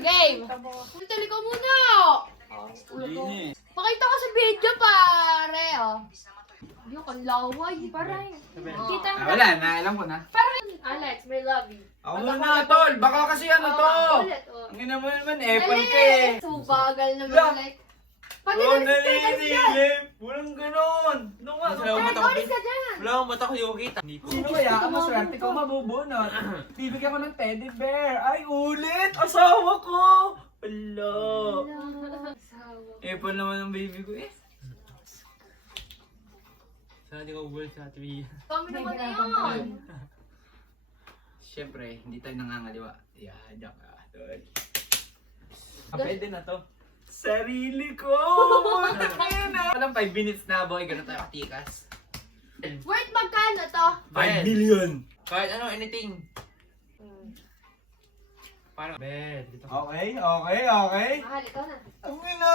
Game! Tali ko muna! Linis. Pakita ko sa video, pare! Yung kanlaway, pare. Kita mo. Wala na, alam ko na. Alex, may love you. Ako muna, tol. Baka kasi ano to. Ulit, Ang ina mo naman, epal ka eh. Subagal naman, Wala. like. Pati Oo, na-respect nalisilip. Walang ganon. Ano nga? Oris ka dyan! Wala akong mata ko yung kita. Sino kaya ang maswerte ko mabubunot? Bibigyan ko ng teddy bear. Ay, ulit! Asawa ko! Ala. Epal naman ang baby ko eh. Sana di ko ubulit sa TV. Kami naman na yun! Siyempre, hindi tayo nangangaliwa. Yeah, diyan ka, tol. Pwede na to. Sarili ko! Walang 5 minutes na, boy. Ganun tayo katikas. Worth magkano to? 5 million! Kahit ano, anything. Parang, bed. Dito. Okay. Okay. Mahal, ikaw na. Ang ina!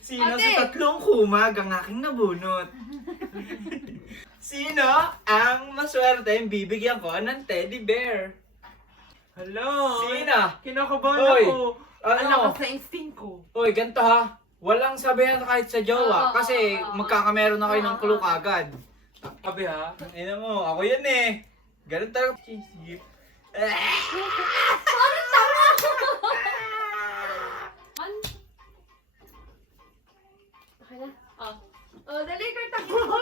Sino Ate! sa tatlong kumag ang aking nabunot? Sino ang maswerte bibigyan ko ng teddy bear? Hello! Sino? Kinakabahan Hoy! ako. Ano? Alam ko sa instinct ko. Hoy, ganito ha. Walang sabihan kahit sa jowa. Oo, Kasi oo, oo. magkakameron na kayo ng clue kagad. Sabi ha? Ang ina mo, ako yan eh. Ganun talaga. Sisip. Parang tama! Okay na? Oh, dali ka, takbo ko.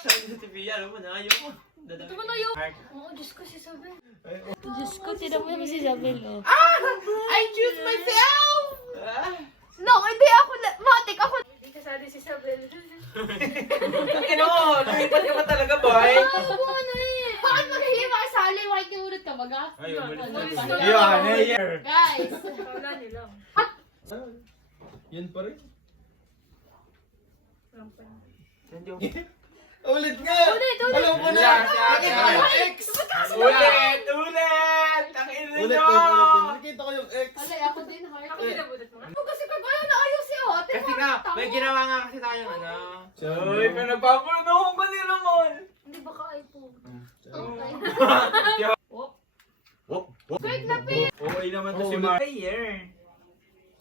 Sabi sa TV, alam mo na, ayaw mo. Ito mo na yun. Heart. Oo, Diyos ko si Isabel. Diyos ko, tinan mo naman si Isabel, oh. I choose myself! No, hindi ako, matik ako. Hindi kasali si Isabel. Ang ina mo, lumipat ka ba talaga, boy? Ano mo na eh? Bakit maghihima ka sali? Bakit kiurot ka baga? Ay, umalis na. Yun, here. Guys. Wala nila. Yan pa rin. Nandiyo. Ulit nga! Ulit. Alam ko na! Nakita ko yung X! Ulit! Ang ina Ulit, nyo! nakita ko yung X! Wala, ako din. Heart. Ako nilabunot mo nga. Ako kasi pag ayaw na ayaw si ate. Kasi nga, may ginawa nga kasi tayo, ano. Uy, pinagpapuno ko ba nila mon? Hindi baka iPhone. Okay. Wop! Quick na pin. Okay naman to Oh, si ulit. Mayer.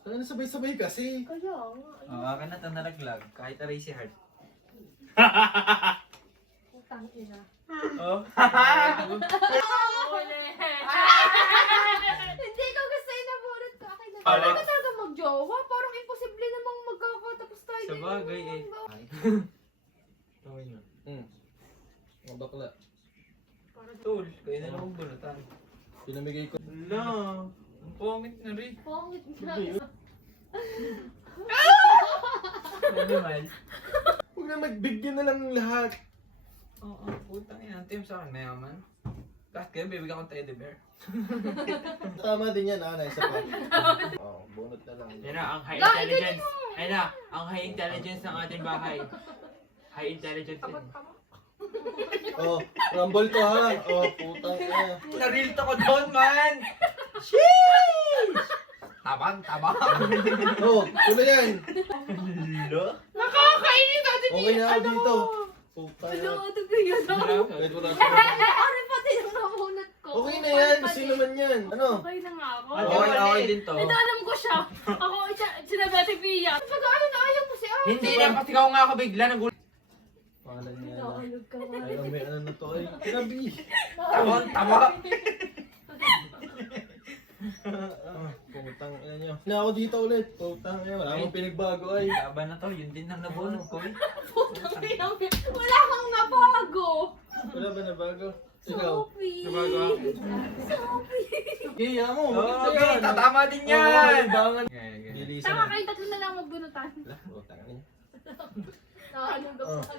Ano sabay-sabay kasi? Kaya nga. Oo, akin na ito nalaglag. Kahit aray si Heart. Putang ina. Oh. Hindi ko gusto inabunot ko. Akin na. Alex. Hindi ka talaga magjowa. Parang imposible namang magkakatapos tayo. Sa bagay eh. Okay na. Mga bakla. Tol, kayo na lang magbunutan. Pinamigay ko. Wala. Ang pangit na rin. Pangit na. Ano naman? Huwag na magbigyan na lang lahat. Oo, putang ina. Team sa akin, mayaman. Bakit kayo, bibigyan ko ng teddy bear. Tama din yan, isa pa. Oo, bunot na lang. Yan na, ang high Bakit intelligence. Yan na, ang high intelligence ng ating bahay. High intelligence din. Oh, rumble to ha. Oh, putang ina. Na-real to ko doon, man! Sheesh! Tabang. Oh, tuloy yan. Lo? Nakakainit ate. Okay na ako dito. Putang ina. Ito kaya na. Kahit wala Ari pati yung nabunot ko. Okay na yan. Sino man yan? Ano? Okay na nga ako. Okay din to. Ito alam ko siya. Ako, sinabi ate Pia. Pag ayaw na ayaw mo si ate. Hindi na, kasi ikaw nga ako bigla nagulat. Pangalan niya. Nakakalog ka ba? Ay, may ano na to ay. Tinabi. Tama. Putang ina nyo. Na ako dito ulit. Putang ina. Wala akong pinagbago ay. Laban na to, yun din ang nabunod ko eh. Wala kang nabago. Wala ba na bago? Ikaw. Sophie. Nabago ako. Sophie. Iya mo. Maganda Okay, yan. tatama din Oo, yan! libangan. Okay. Bilisan Tama na. kayo tatlo na lang magbunutan. Putang ina. Nakakalog ka Oh. pa.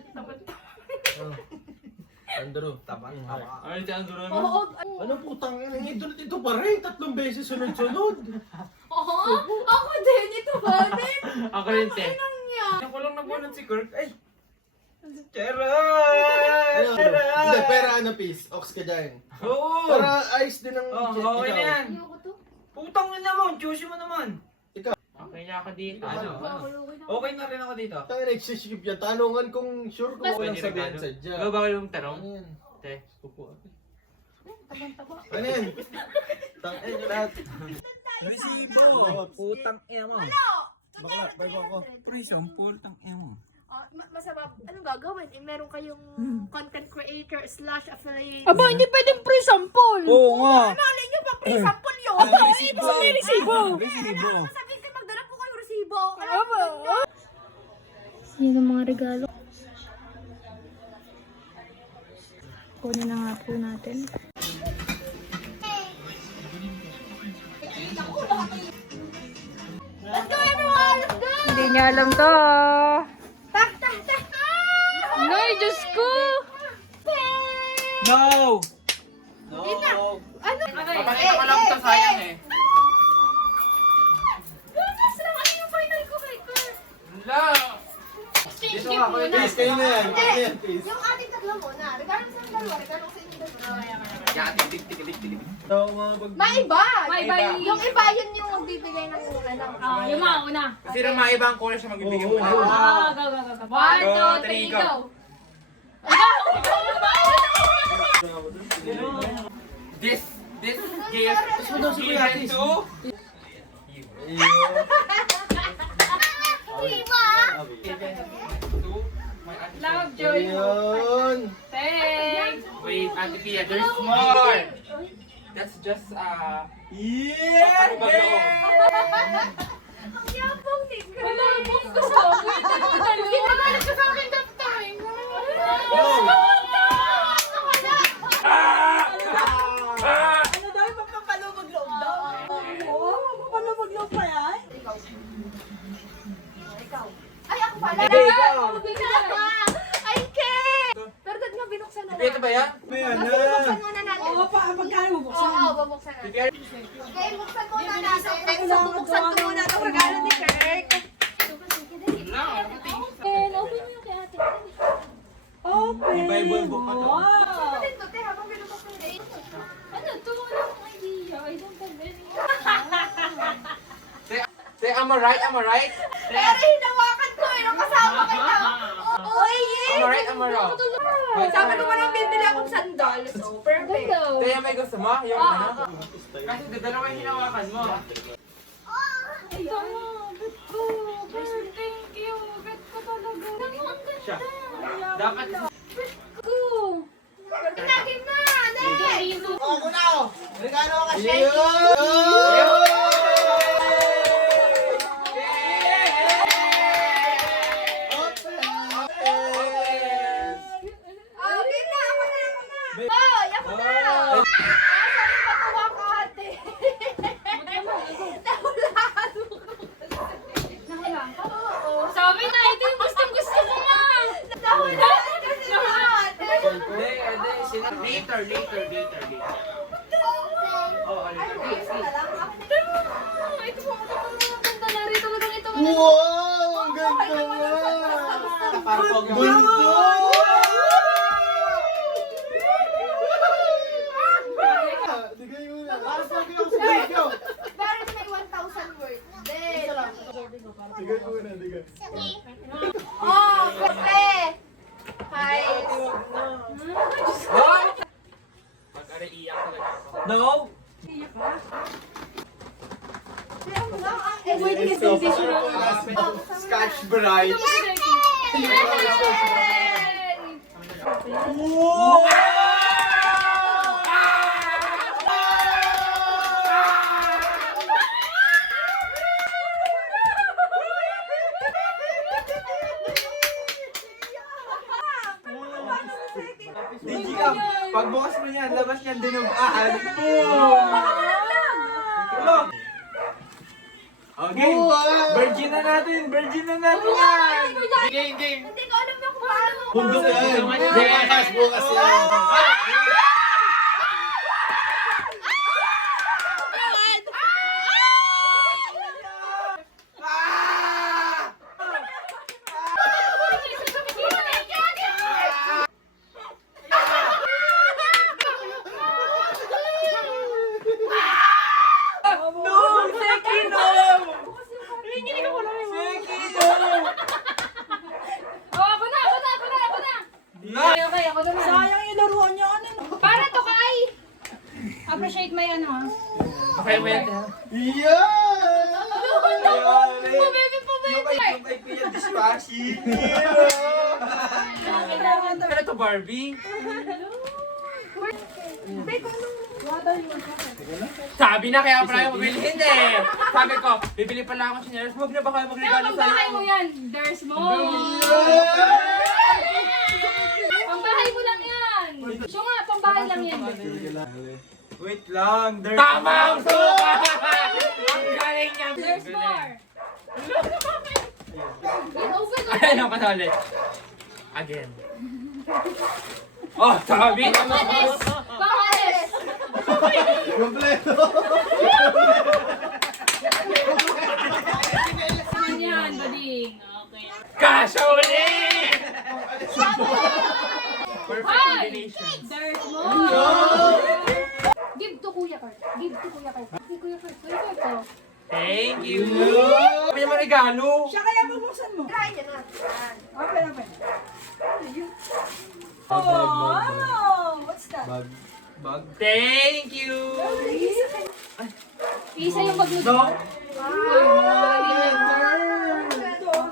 Oh. Andrew. Tama. Ano si Andrew naman? Oo. Ano putang ina? Ito pa rin. 3 beses sunod-sunod. Oo. Ako din. Ito ba din? Ako rin, te. Anong yan? Ako lang nabunod si Kirk. Ay! Chera! Ano? Hindi, pera ano, peace. Ox ka dyan. Oo! Para ayos din ang Oh, check. okay na Ikaw. yan. Ayoko to. Putang na naman, choose mo naman. Okay na ako dito. Ano? Okay na rin ako dito. Tanga nag-skip yan. Tanungan kung sure kung walang Pwede sabihin regalo. sadya. Ikaw bawal yung tanong? Ano yan? Te. Upo. Tabang-taba. Ano yan? Tangin lahat. Resibo! Putang ina mo. Bakla, bye ako. Pre, sampol, tang ina mo. Masama, anong gagawin? Eh, meron kayong content creator / affiliate. Aba, hindi pwedeng pre-sample. Oo nga. Malay nyo pa, pre-sample yun. Aba, resibo! Resibo. Resibo! Sabihin kayo, magdala po kayo resibo. Yan ang mga regalo. Kunin na nga po natin. Let's go everyone! Let's go! Hindi niya alam to. Tak, tak, tak! Noy, Diyos ko! No! Ano? Papakita ko lang ito, sayang eh. Guys, lang ano yung final ko kay Kurt? Wala! Dito nga, kuya. Peace, kayo na yan. Hindi. Kayo yan, peace. Yung ating tatlo muna. Regalo sa dalawa, regalo sa inyo dalawa. Kaya tik. So, mga pag... Maiba! Maiba. Yung iba, yun yung magbibigay ng ano. Yung mga una. Kasi nang maiba ang color siya magbibigay mo. Oo. Go, go, go, go. 1, 2, 3, go! This gift given to Love, joy. Ayun. Thanks. Wait, Ate Pia, there's more! That's just Yeah! Ang yapang ni Kurt. Malabog ko sa akin. Ginagalit ka sa akin that time. Ano daw yung magpapalubog loob daw? Oo, magpapalubog loob pa yan? Ay, ako pala. Ay, Kate! Pero dad nga, binuksan na Ito ba yan? Ayan na. Buksan muna natin. Oo, magkano bubuksan? Oo, bubuksan natin. Okay, buksan muna natin. So, bubuksan ko muna itong regalo ni Kirk. And open mo yung kay ate. Open! May Bible book pa to. Wow! Kapatid ko, te, habang binubuksan natin. Ano? Ito wala akong idea. I don't have any. Say, am I right? Pero hinawakan ko eh, nung kasama kita. Oy, Am I right, am I wrong? sabi ko walang bibili akong sandal. So, perfect. Ganda. Say, may gusto mo? Yung ano? Kasi dalawa yung hinawakan mo. Ito mo. Bet ko. Girl, thank you. Bet ko talaga. Ano ang Siya. ganda. Dapat Ko. Pinagin na! Ne! Oo, kuna ako. Regalo ka siya. Okay na, ako na. Hoy, ako na! Sabi matuwa ka, ate. Nahulaan mo ko. Nahulaan ka? Oo. Sabi na, ito yung gustong-gusto ko nga. Nahulaan kasi na, ate. Later. Oh, ano? Ito po, ganda na rin. Talagang ito. Wow! Ang ganda nga! Parang Bunso! Digay mo na. Para sa akin ako sa video. Meron may 1,000 worth. Then, Digay mo na, digay. oh, kasi. Hi. Pag-ara iyak talaga ako. No! Scotch Brite. Digicam, pagbukas mo yan, labas niyan dinugaan. Boom! Okay, virgin na natin yan! Game! Hindi ko alam na kung paano. Bundok yan. Bukas yan. Oh, ako na. No! Okay, ako na. Sayang yung laruan niya. Ano? Ano to, Barbie? Sabi na kaya pala yung mabilhin eh. Sabi ko, bibili pala ako sinelas. Huwag na ba kayo magregalo Kaya sa pambahay mo yan. There's more. Pambahay mo lang yan. Siya nga, pambahay lang yan. Wait lang. Tama ang suka! Ang galing niya. There's more. Ano ka na ulit? Again. Oh, sabi! Pangalis. Pangalis. Kompleto. Yan, bading. Okay. Kasha ulit! Perfect combination. There's more. Give to Kuya Kurt. Give to Kuya Kurt. Si Kuya Kurt. Kuya Kurt, oh. Thank you! Kaya mo regalo! Siya kaya bubuksan mo. Open, open. Oh, what's that? Bag. Thank you! Isa yung magluluto.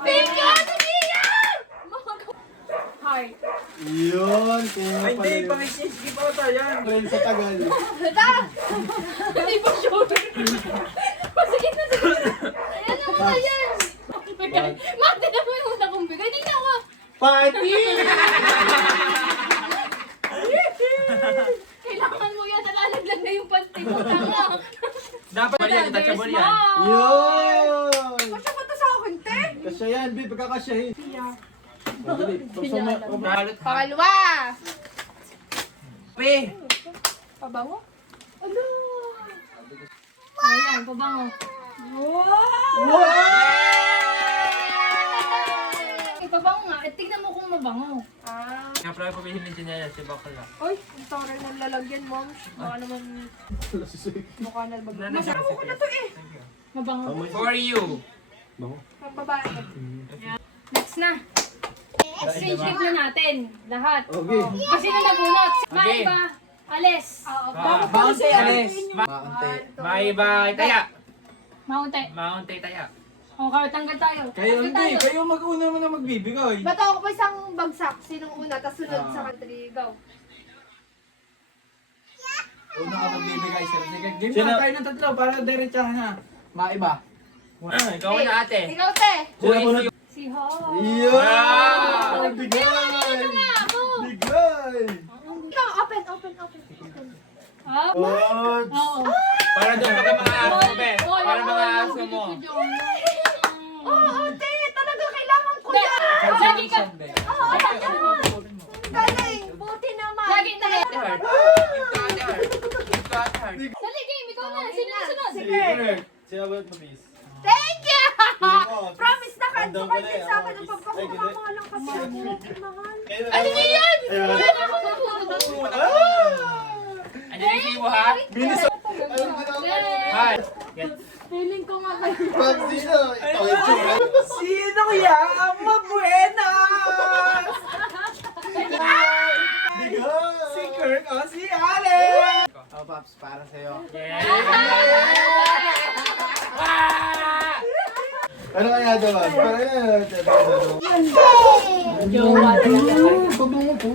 Thank you, Ate Mia! Heart. Yun. Kaya Ay, pala hindi, yun. pang-exchange pa ata yan. Trend sa Tagal. Hindi pa sure. Sige na, sige na. Ayan na mga yan. Mati na mo yung una kong bigay. Tingnan ko. Party! Kailangan mo yan. Nalalaglag na yung panty mo. Tama. Dapat ba yan? Touchable yan. Yun! Kasya ba ito sa akin, te? Kasya yan, babe. Pagkakasyahin. Madali. Balot ha. Pangalawa. Pe! Pabango? Ano? Ayan, pabango. Wow! Ipabango nga. Tignan mo kung mabango. Nga pala ko bilhin ng chinelas si Bakla. Oy, ang taray ng lalagyan, mom. Baka naman mukha na bagay. Masarap ko na to eh. Mabango. For you. Ang babae. Next na. Exchange gift na natin. Lahat. Okay. Kasi na nagunot. Okay. Maiba. Alis. Bounty Alis. Maante. Bye-bye. Taya. Maunti. Maunti taya. O, tanggal tayo. Kayo Tanggal hindi. tayo. Kayo mag-una mo na magbibigay. Ba't ako pa isang bagsak? Sinong una? Tapos sunod sa country. Go. Una ka magbibigay sir. Sige, game Sino? na tayo ng tatlo para diretsahan na. Maiba. Ikaw na ate. Ikaw, te. Who is you? Si Ho. Yun! Wow! Bigay! Nga ako. Bigay! Ikaw, open. Ha? What? Oo. Para doon ka mga aso, be. Oy, Para mga oy, aso mo. Oo, te. Talaga kailangan ko Hindi. yan. Lagi ka. Oo, galing. Buti naman. Lagi na. Ate Heart. Ate Heart. Ate Heart. Dali, game. Ikaw na. Sino na sunod? Sige. Sinabot mo, please. Thank you! Promise na ka. Andun Ito ka na kayo eh. sa akin Ako, ng kiss. Ay, pagpapakamahal lang kasi ako. Mahal. Ano Ano yan? Ayun. Wala ako matulog. Andiyan yung sibo ha? Bilis! Anong ginawa? Hi. Feeling ko nga kayo. Pag sino? Ito yung tsura. Sino kaya ang mabuenas? Bigay! Si Kirk o si Ale? Oh, Paps, para sa'yo. Yeah. Ano kaya daw? Para na. Jowa talaga. Pabango po.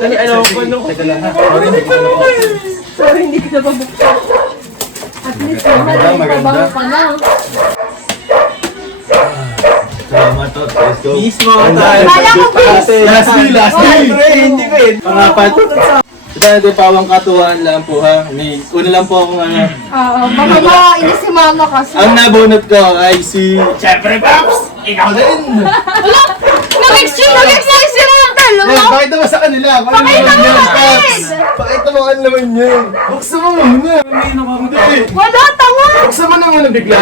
Dali, alam ko nung Teka lang ha. Sorry, hindi ko na Sorry, hindi ko na babuksan. At least naman ay pabango ka na. Salamat to. Let's go. Mismo tayo. Last day. Hindi ko yun. Pangapat. Ito natin pawang katuwaan lang po ha. Una lang po akong ano. Oo, baka mainis si mama kasi. Ang nabunot ko ay si... Siyempre, Paps! Ikaw din! Nag-exchange sila ng dalawa. Yan, pakita mo sa kanila. Pakita mo sa Paps! Pakita mo ang laman niya. Buksan mo muna. Wala, tanga! Buksan mo naman na bigla.